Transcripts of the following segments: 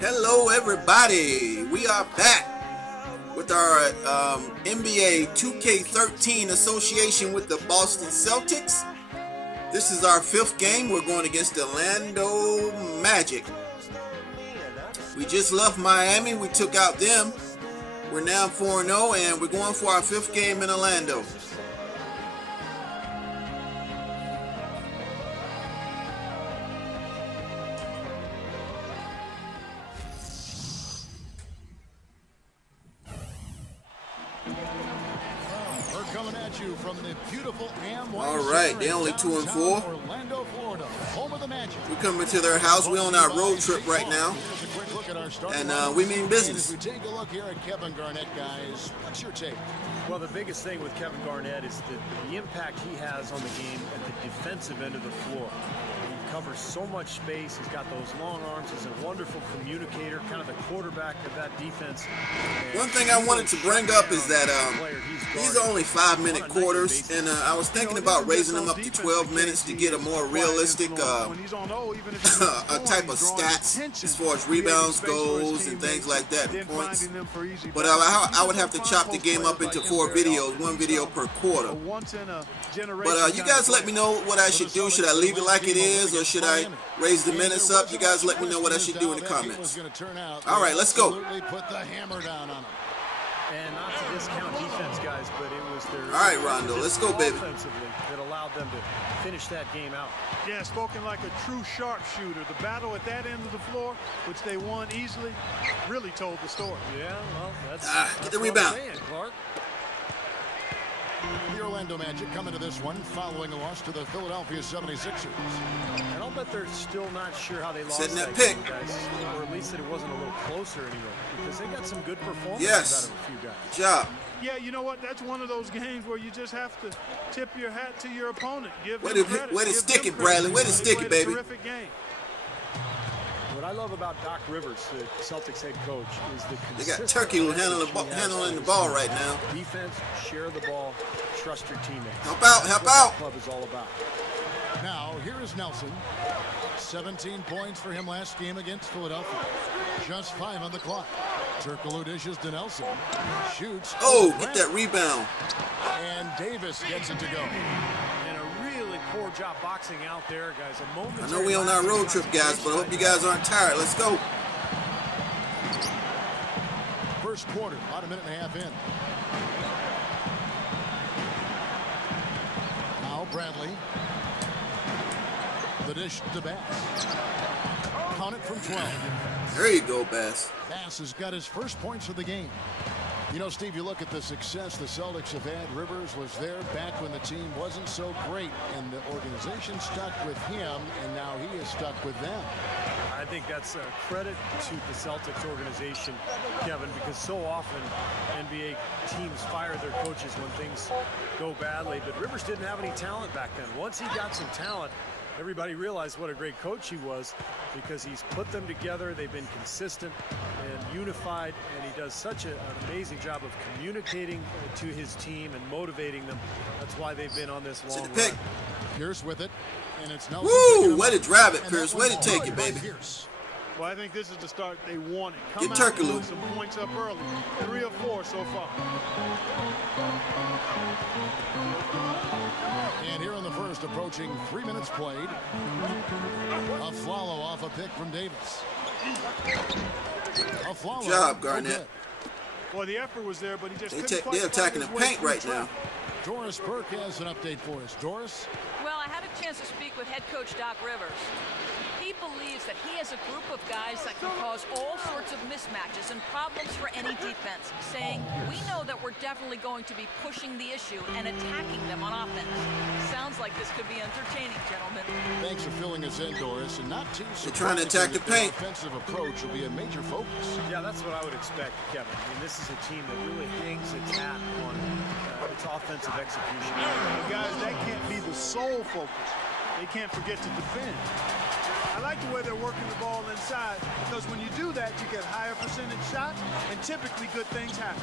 Hello everybody, we are back with our NBA 2K13 association with the Boston Celtics. This is our 5th game. We're going against the Orlando Magic. We just left Miami, we took out them. We're now 4-0 and we're going for our 5th game in Orlando. Coming at you from the beautiful All right, they're only 2-4. Orlando, Florida, home of the Magic. We're coming to their house. We're on our road trip right now, and we mean business. If we take a look here at Kevin Garnett, guys, what's your take? Well, the biggest thing with Kevin Garnett is the impact he has on the game at the defensive end of the floor. He covers so much space. He's got those long arms. He's a wonderful communicator, kind of the quarterback of that defense. One thing I wanted to bring up is that these are only 5-minute quarters, and I was thinking about raising them up to 12 minutes to get a more realistic type of stats as far as rebounds goes and things like that, and points. But I would have to chop the game up into 4 videos, 1 video per quarter. But you guys let me know what I should do. Should I leave it like it is, or should I raise the minutes up? You guys let me know what I should do in the comments. All right, let's go. Put the hammer down on him. And not to discount defense, guys, but it was their all right, Rondo, let's go, baby. Offensively that allowed them to finish that game out. Yeah, spoken like a true sharpshooter. The battle at that end of the floor, which they won easily, really told the story. Yeah, well, that's get the rebound. Clark. The Orlando Magic coming to this one following a loss to the Philadelphia 76ers. And I'll bet they're still not sure how they lost setting that game, pick, guys, or at least that it wasn't a little closer anyway, because they got some good performances yes. out of a few guys. Good job. Yeah, you know what? That's one of those games where you just have to tip your hat to your opponent. Give way them to credit. way to stick it, Bradley. Way to stick it, baby. Terrific game. What I love about Doc Rivers, the Celtics head coach, is the They got Turkey handling the ball right now. Defense, share the ball, trust your teammates. Help out, help out. Club is all about. Now, here is Nelson. 17 points for him last game against Philadelphia. Just 5 on the clock. Turkoglu dishes to Nelson. Shoots. Oh, get that rebound. And Davis gets it to go. And a really poor job boxing out there, guys. A moment. I know we on our road trip, guys, but I hope you guys aren't tired. Let's go. First quarter, about a minute and a half in. Now Bradley. The dish to Bass. Count it from 12. There you go, Bass. Bass has got his first points of the game. You know, Steve, you look at the success the Celtics have had. Rivers was there back when the team wasn't so great, and the organization stuck with him, and now he is stuck with them. I think that's a credit to the Celtics organization, Kevin, because so often NBA teams fire their coaches when things go badly, but Rivers didn't have any talent back then. Once he got some talent, everybody realized what a great coach he was, because he's put them together. They've been consistent and unified, and he does such an amazing job of communicating to his team and motivating them. That's why they've been on this long run. Pierce with it, and it's Nelson. Woo! Way to drive it, Pierce. Way to take it, baby. Well, I think this is the start they wanted. Get Turkoglu. Some points up early. 3 or 4 so far. And here in the first, approaching 3 minutes played. A follow off a pick from Davis. A follow. Good job, Garnett. Well, the effort was there, but he just couldn't quite they're attacking the paint right now. Doris Burke has an update for us. Doris? Well, I had a chance to speak with head coach Doc Rivers. He believes that he has a group of guys that can cause all sorts of mismatches and problems for any defense, saying, we know that we're definitely going to be pushing the issue and attacking them on offense. Sounds like this could be entertaining, gentlemen. Thanks for filling us in, Doris. And not too they're trying to attack the paint. Offensive approach will be a major focus. Yeah, that's what I would expect, Kevin. I mean, this is a team that really hangs its hat on its offensive execution. Guys, that can't be the sole focus. They can't forget to defend. I like the way they're working the ball inside, because when you do that, you get higher percentage shots, and typically good things happen.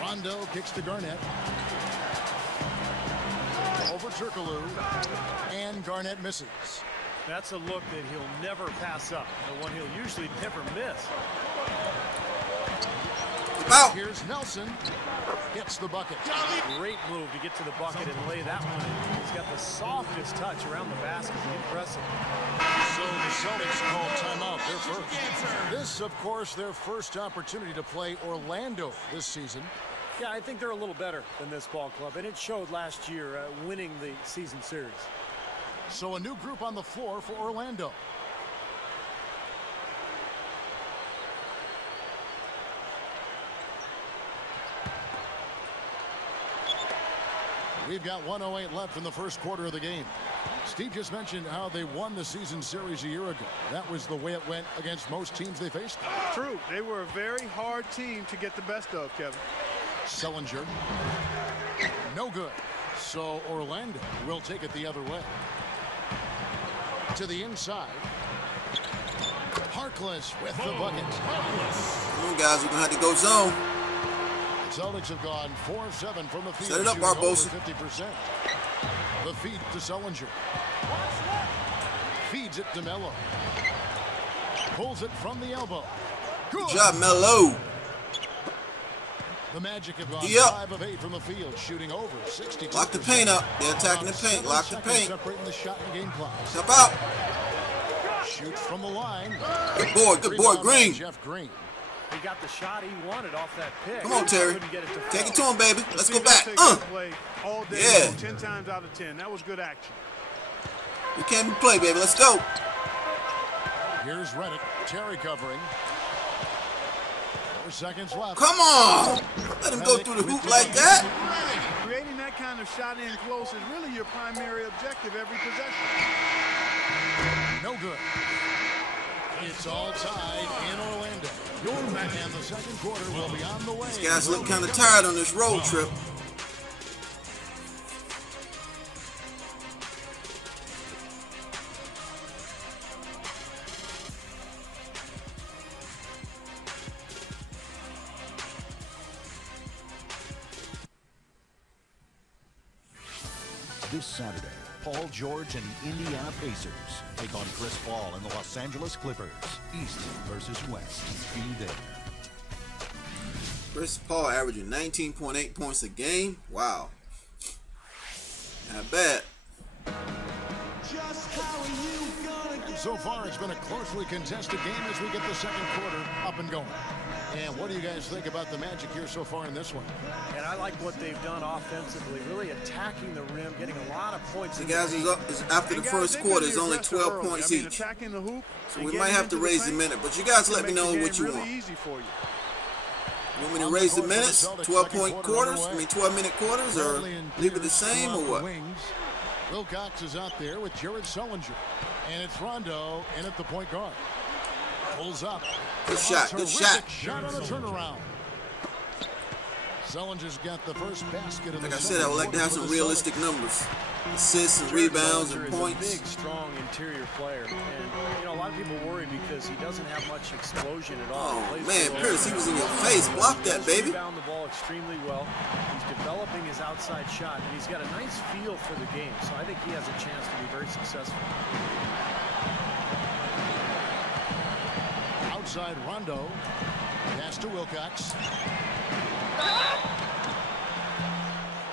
Rondo kicks to Garnett. Over Turkoglu, and Garnett misses. That's a look that he'll never pass up, the one he'll usually never miss. Out. Here's Nelson. Gets the bucket. Great move to get to the bucket and lay that one in. He's got the softest touch around the basket. Impressive. So the Celtics call timeout, their first. This, of course, their first opportunity to play Orlando this season. Yeah, I think they're a little better than this ball club, and it showed last year winning the season series. So a new group on the floor for Orlando. We've got 1:08 left in the first quarter of the game. Steve just mentioned how they won the season series a year ago. That was the way it went against most teams they faced. True. They were a very hard team to get the best of, Kevin. Sullinger. No good. So Orlando will take it the other way. To the inside. Harkless with the bucket. Come on, guys. We're going to have to go zone. Celtics have gone 4 of 7 from the field. Set it up, Barbosa. 50%. The feed to Sullinger. Feeds it to Melo. Pulls it from the elbow. Good job, Melo. The Magic have gone 5 of 8 from the field, shooting over 60%. Lock the paint up. They're attacking the paint. Lock the paint. Separating the shot and game clock. Step out. Shoots from the line. Good boy, Green. Jeff Green. He got the shot he wanted off that pick. Come on, Terry. Take it to him, baby. Let's go back. Play all day, Yeah. 10 times out of 10. That was good action. We can't play, baby. Let's go. Here's Reddick. Terry covering. 4 seconds left. Come on. Let him go through the hoop like that. Creating that kind of shot in close is really your primary objective every possession. No good. It's all tied in Orlando. And the second quarter will be on the way. These guys look kind of tired on this road trip. This Saturday, Paul George and the Indiana Pacers take on Chris Paul and the Los Angeles Clippers. East versus West. Be there. Chris Paul averaging 19.8 points a game. Wow. Not bad. And so far, it's been a closely contested game as we get the second quarter up and going. And what do you guys think about the Magic here so far in this one? And I like what they've done offensively, really attacking the rim, getting a lot of points. The guys is after the first quarter is only 12 points each. So we might have to raise the minute, but you guys let me know what you want. You want me to raise the minutes, 12-point quarters, 12-minute quarters, or leave it the same, or what? Wilcox is out there with Jared Sullinger. And it's Rondo in at the point guard. Pulls up. Good shot, good shot. Shot on a turnaround. Sullinger's got the first basket in the Like I said, I would like to have some realistic numbers. Assists and rebounds and points. He's a big, strong interior player. And, you know, a lot of people worry because he doesn't have much explosion at all. Oh, man, Pierce, he was in your face. Block that, baby. He rebound the ball extremely well. He's developing his outside shot, and he's got a nice feel for the game. So I think he has a chance to be very successful. Outside Rondo. Pass to Wilcox.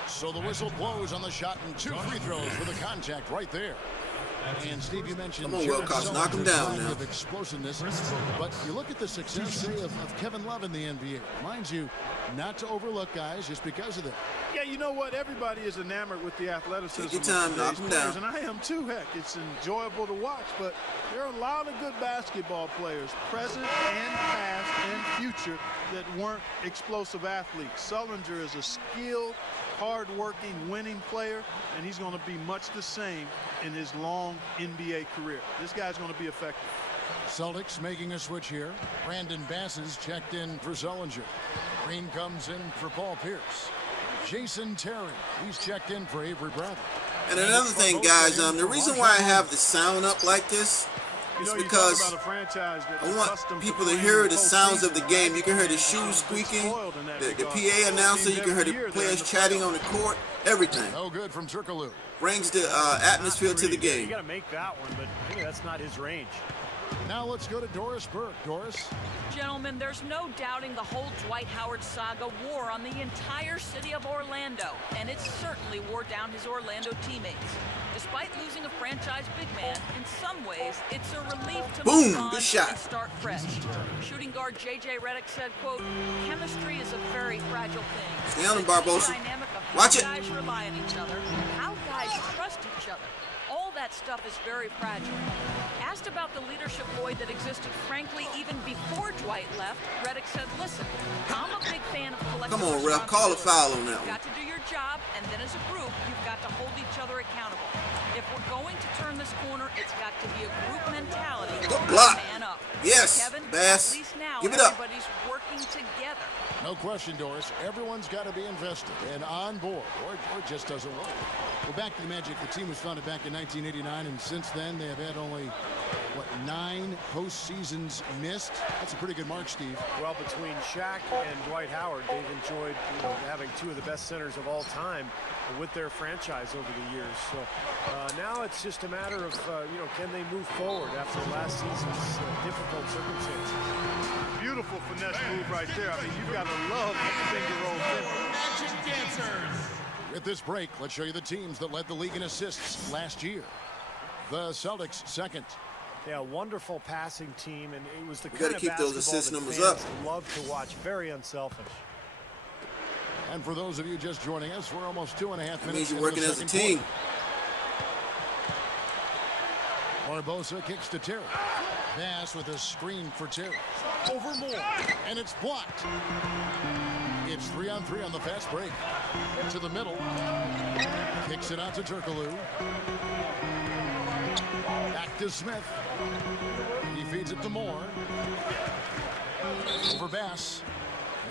So the whistle blows on the shot and 2 free throws for the contact right there. And Steve, you mentioned come on, Wilcox, knock him down now. Of explosiveness, but you look at the success, say, of Kevin Love in the NBA. Reminds you not to overlook guys just because of that. Yeah, you know what? Everybody is enamored with the athleticism. Take your time, knock him down. And I am too, heck. It's enjoyable to watch, but there are a lot of good basketball players, present and past and future, that weren't explosive athletes. Sullinger is a skilled, hard-working, winning player, and he's going to be much the same in his long NBA career. This guy's going to be effective. Celtics making a switch here. Brandon Bass is checked in for Sullinger. Green comes in for Paul Pierce. Jason Terry, he's checked in for Avery Bradley. And another thing, guys, the reason why I have the sound up like this is because I want people to hear the sounds of the game. You can hear the shoes squeaking. The PA announcer, you can hear the players chatting on the court, everything. No good from Turkoglu. Brings the atmosphere to the game. You got to make that one, but maybe that's not his range. Now let's go to Doris Burke. Doris? Gentlemen, there's no doubting the whole Dwight Howard saga wore on the entire city of Orlando, and it certainly wore down his Orlando teammates. Despite losing a franchise big man, in some ways, it's a relief to move on good shot. and start fresh. Shooting guard J.J. Redick said, quote, "Chemistry is a very fragile thing. Stay on him, Barbosa. Dynamic of how Watch it. guys rely on each other, how guys trust each other. All that stuff is very fragile." Asked about the leadership void that existed, frankly, even before Dwight left, Redick said, "Listen, I'm a big fan of collective Come on, ref, call a foul on that You've one. got to do your job, and then as a group, you've got to hold each other accountable. If we're going to turn this corner, it's got to be a group mentality. Good block. Man up. Yes, Kevin, Bass. at least now Give it up. everybody's working together. No question, Doris. Everyone's got to be invested and on board, or it just doesn't work. Well, back to the Magic. The team was founded back in 1989, and since then they have had only, 9 postseasons missed? That's a pretty good mark, Steve. Well, between Shaq and Dwight Howard, they've enjoyed having two of the best centers of all time with their franchise over the years. So now it's just a matter of, can they move forward after last season's difficult circumstances? Beautiful finesse move right there. I mean, you've got to love the finger-roll finish. With this break, let's show you the teams that led the league in assists last year. The Celtics second. Yeah, wonderful passing team, and it was the We kind gotta of keep those basketball assist that numbers fans up. love to watch. Very unselfish. And for those of you just joining us, we're almost 2.5 minutes. That means you're into working the as a second team. quarter. Barbosa kicks to Terry. Bass with a screen for Terry. Over Moore, and it's blocked. It's 3-on-3 on the fast break. To the middle. Kicks it out to Turkoglu. Back to Smith. He feeds it to Moore. Over Bass.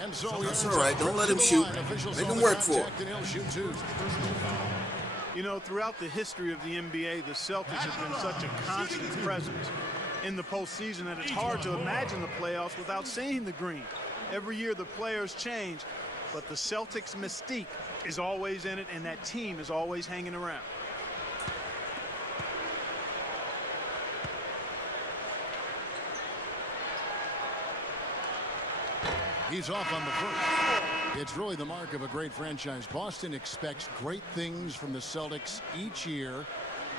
And so That's all right. Don't let him shoot. Make him work for it. And he'll shoot two. You know, throughout the history of the NBA, the Celtics have been such a constant presence in the postseason that it's hard to imagine the playoffs without seeing the green. Every year the players change, but the Celtics mystique is always in it, and that team is always hanging around. He's off on the first. It's really the mark of a great franchise. Boston expects great things from the Celtics each year,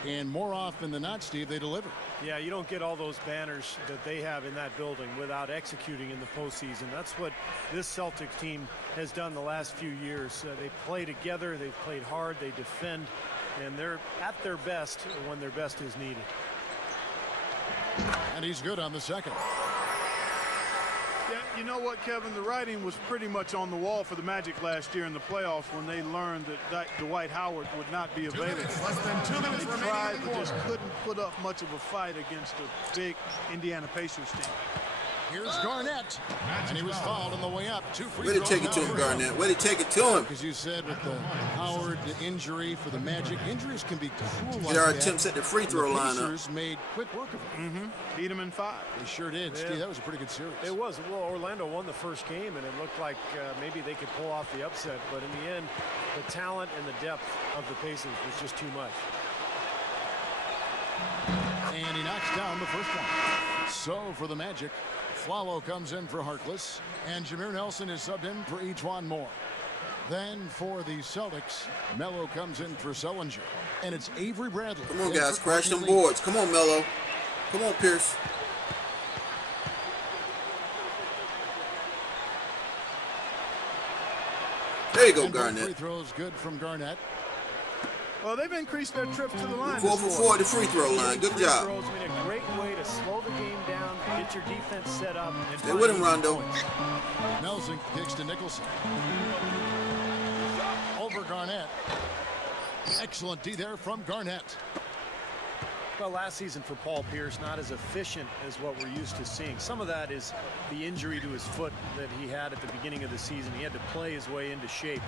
and more often than not, Steve, they deliver. Yeah, you don't get all those banners that they have in that building without executing in the postseason. That's what this Celtics team has done the last few years. They play together, they've played hard, they defend, and they're at their best when their best is needed. And he's good on the second. Yeah, you know what, Kevin? The writing was pretty much on the wall for the Magic last year in the playoffs when they learned that Dwight Howard would not be available. Less than 2 minutes They remaining tried, in the but just quarter. couldn't put up much of a fight against a big Indiana Pacers team. Here's Garnett, and he was fouled on the way up. 2 free Way to throws take it to now him, for Garnett. Way to take it to him. Because you said with the Howard injury for the Magic, injuries can be cruel like Get our that. attempts at the free throw The lineup. Pacers made quick work of it. Beat him in 5. They sure did. Yeah. Steve, that was a pretty good series. It was. Well, Orlando won the first game, and it looked like maybe they could pull off the upset. But in the end, the talent and the depth of the Pacers was just too much. And he knocks down the first one. So for the Magic, Flalo comes in for Harkless, and Jameer Nelson is subbed in for Ejuan Moore. Then for the Celtics, Melo comes in for Sullinger, and it's Avery Bradley. Come on, in guys. for Crash them Courtney Lee. boards. Come on, Melo. Come on, Pierce. There you go, And both Garnett. free throws good from Garnett. Well, they've increased their trips to the line. 4 for 4 at the free throw line. Good Free job. throws, I mean, a great way to slow the game down, get your defense set up. And Stay with him, find easy Rondo. points. Nelson kicks to Nicholson. Over Garnett. Excellent D there from Garnett. Well, last season for Paul Pierce, not as efficient as what we're used to seeing. Some of that is the injury to his foot that he had at the beginning of the season. He had to play his way into shape.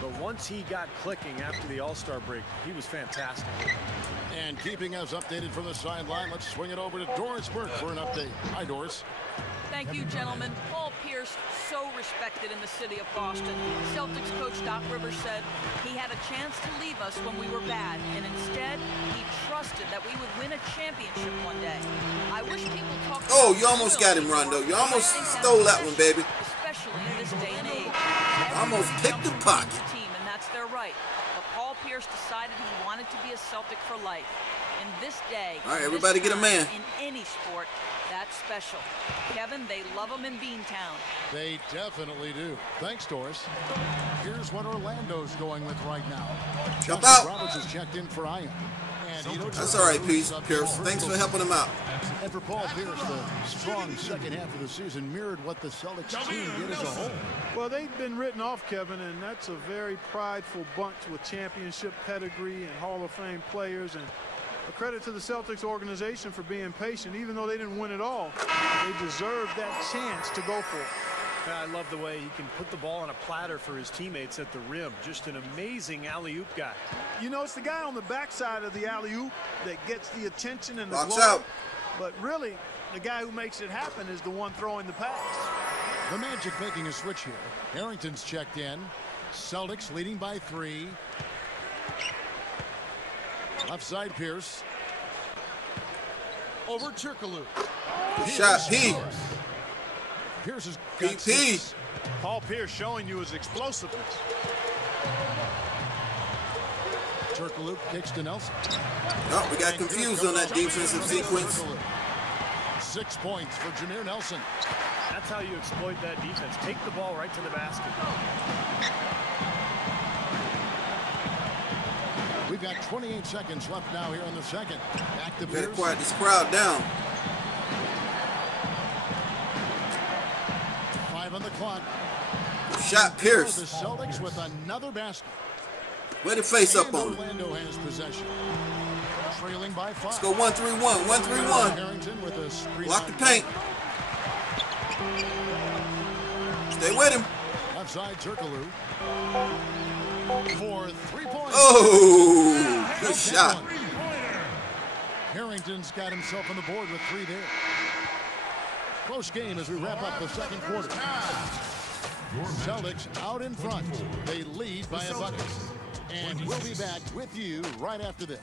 But once he got clicking after the All-Star break, he was fantastic. And keeping us updated from the sideline, let's swing it over to Doris Burke for an update. Hi, Doris. Thank you, gentlemen. Paul Pierce, so respected in the city of Boston. Celtics coach Doc Rivers said he had a chance to leave us when we were bad, and instead, he trusted that we would win a championship one day. I wish people talked. Oh, you almost got him, Rondo. You almost stole that one, baby. Especially in this day and age. Almost picked the pocket. Team, and that's their right. But Paul Pierce decided he wanted to be a Celtic for life. In this day, all right, everybody get a man. In any sport, that's special. Kevin, they love him in Beantown. They definitely do. Thanks, Doris. Here's what Orlando's going with right now. Jump out. Roberts has checked in for Ian. That's all right, Pierce. Thanks for helping him out. And for Paul Pierce, the strong second half of the season mirrored what the Celtics team did as a whole. Well, they've been written off, Kevin, and that's a very prideful bunch with championship pedigree and Hall of Fame players. And a credit to the Celtics organization for being patient. Even though they didn't win it all, they deserved that chance to go for it. I love the way he can put the ball on a platter for his teammates at the rim. Just an amazing alley-oop guy. You know, it's the guy on the backside of the alley-oop that gets the attention and the Box glory. out. But really, the guy who makes it happen is the one throwing the pass. The Magic making a switch here. Harrington's checked in. Celtics leading by 3. Left side, Pierce. Over Turkoglu. Shot, P. Pierce has got PP. 6. Paul Pierce showing you his explosiveness. Turkoglu kicks to Nelson. Oh, we got confused on that defensive sequence. 6 points for Jameer Nelson. That's how you exploit that defense. Take the ball right to the basket. We've got 28 seconds left now here in the second. Back to Better Pierce. quiet this crowd down. 5 on the clock. Shot, Pierce. The Celtics with another basket. Way to face up on him. Orlando has possession. Trailing by 5. Let's go 1-3-1. 1-3-1. Harrington with a screen. Block the paint. Stay with him. Left side, Turkoglu. For 3 points. Oh, good shot. Harrington's got himself on the board with 3 there. Close game as we wrap up the second quarter. Celtics out in front. They lead by a bucket. And we'll be back with you right after this.